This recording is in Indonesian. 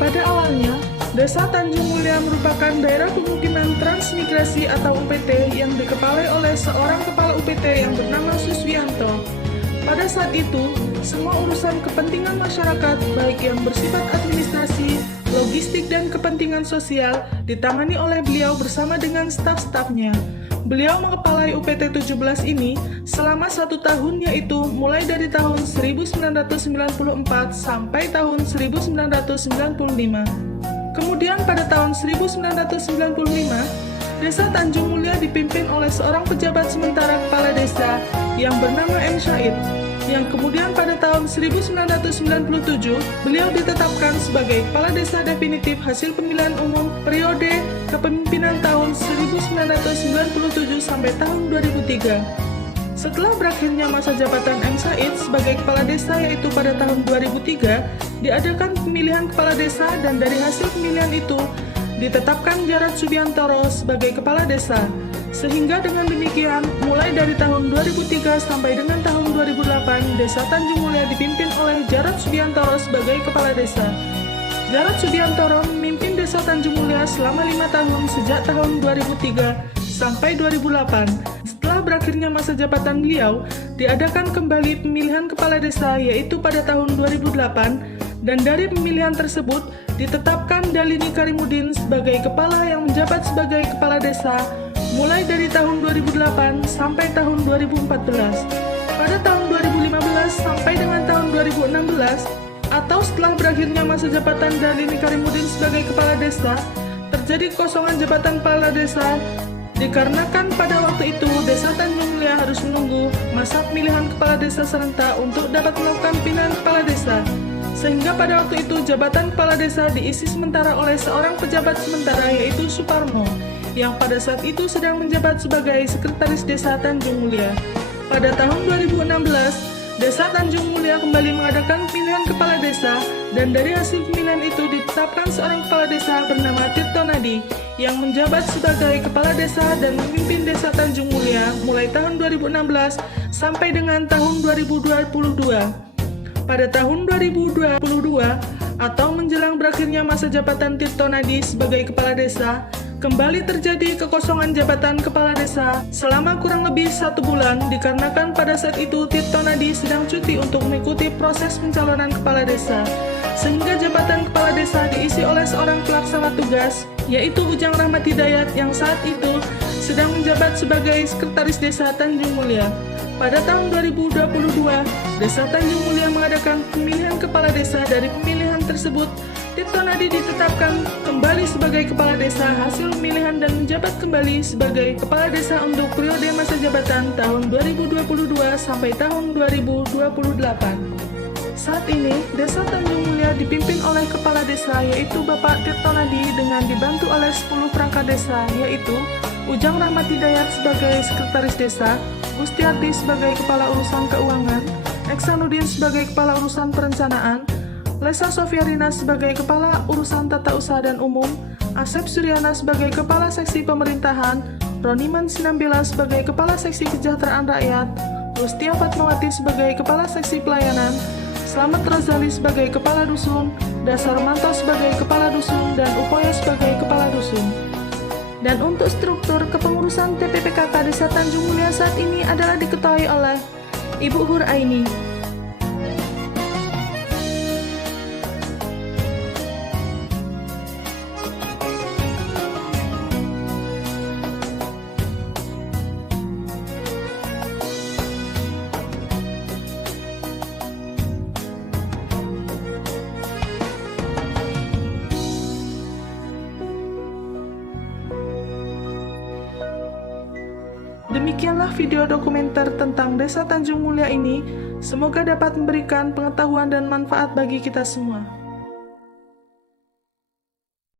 Pada awalnya, Desa Tanjung Mulia merupakan daerah pemukiman transmigrasi atau UPT yang dikepalai oleh seorang kepala UPT yang bernama Suswianto. Pada saat itu, semua urusan kepentingan masyarakat, baik yang bersifat administrasi, logistik, dan kepentingan sosial, ditangani oleh beliau bersama dengan staf-stafnya. Beliau mengepalai UPT 17 ini selama 1 tahun, yaitu mulai dari tahun 1994 sampai tahun 1995. Kemudian pada tahun 1995, Desa Tanjung Mulia dipimpin oleh seorang pejabat sementara kepala desa yang bernama M. Syahid, yang kemudian pada tahun 1997 beliau ditetapkan sebagai kepala desa definitif hasil pemilihan umum periode kepemimpinan tahun 1997 sampai tahun 2003. Setelah berakhirnya masa jabatan M. Said sebagai kepala desa yaitu pada tahun 2003, diadakan pemilihan kepala desa dan dari hasil pemilihan itu ditetapkan Jarod Subiantoro sebagai kepala desa. Sehingga dengan demikian, mulai dari tahun 2003 sampai dengan tahun 2008, Desa Tanjung Mulia dipimpin oleh Jarod Subiantoro sebagai kepala desa. Jarod Subiantoro memimpin Desa Tanjung Mulia selama 5 tahun sejak tahun 2003 sampai 2008. Setelah berakhirnya masa jabatan beliau, diadakan kembali pemilihan kepala desa yaitu pada tahun 2008, dan dari pemilihan tersebut ditetapkan Dalini Karimudin sebagai kepala yang menjabat sebagai kepala desa mulai dari tahun 2008 sampai tahun 2014. Pada tahun 2015 sampai dengan tahun 2016, atau setelah berakhirnya masa jabatan Dalini Karimudin sebagai kepala desa, terjadi kekosongan jabatan kepala desa dikarenakan pada waktu itu Desa Tanjung Mulia harus menunggu masa pemilihan kepala desa serentak untuk dapat melakukan pemilihan kepala desa. Sehingga pada waktu itu jabatan kepala desa diisi sementara oleh seorang pejabat sementara yaitu Suparno, yang pada saat itu sedang menjabat sebagai Sekretaris Desa Tanjung Mulia. Pada tahun 2016, Desa Tanjung Mulia kembali mengadakan pemilihan kepala desa, dan dari hasil pemilihan itu ditetapkan seorang kepala desa bernama Tirto Nadi, yang menjabat sebagai kepala desa dan memimpin Desa Tanjung Mulia mulai tahun 2016 sampai dengan tahun 2022. Pada tahun 2022, atau menjelang berakhirnya masa jabatan Tirto Nadi sebagai kepala desa, kembali terjadi kekosongan jabatan kepala desa selama kurang lebih 1 bulan dikarenakan pada saat itu Tirto Nadi sedang cuti untuk mengikuti proses pencalonan kepala desa. Sehingga jabatan kepala desa diisi oleh seorang pelaksana tugas, yaitu Ujang Rahmat Hidayat yang saat itu sedang menjabat sebagai Sekretaris Desa Tanjung Mulia. Pada tahun 2022, Desa Tanjung Mulia mengadakan pemilihan kepala desa. Dari pemilihan tersebut, Tirto Nadi ditetapkan kembali sebagai kepala desa hasil pemilihan dan menjabat kembali sebagai kepala desa untuk periode masa jabatan tahun 2022 sampai tahun 2028. Saat ini, Desa Tanjung Mulia dipimpin oleh kepala desa yaitu Bapak Tirto Nadi dengan dibantu oleh 10 perangkat desa yaitu Ujang Rahmat Hidayat sebagai Sekretaris Desa, Gustiarti sebagai Kepala Urusan Keuangan, Eksanudin sebagai Kepala Urusan Perencanaan, Lesa Sofiarina sebagai Kepala Urusan Tata Usaha dan Umum, Asep Suryana sebagai Kepala Seksi Pemerintahan, Roniman Sinambela sebagai Kepala Seksi Kesejahteraan Rakyat, Rustia Fatmawati sebagai Kepala Seksi Pelayanan, Slamet Razali sebagai Kepala Dusun, Dasar Manto sebagai Kepala Dusun, dan Upoya sebagai Kepala Dusun. Dan untuk struktur kepengurusan TPPKK Desa Tanjung Mulia saat ini adalah diketuai oleh Ibu Huraini. Demikianlah video dokumenter tentang Desa Tanjung Mulia ini. Semoga dapat memberikan pengetahuan dan manfaat bagi kita semua.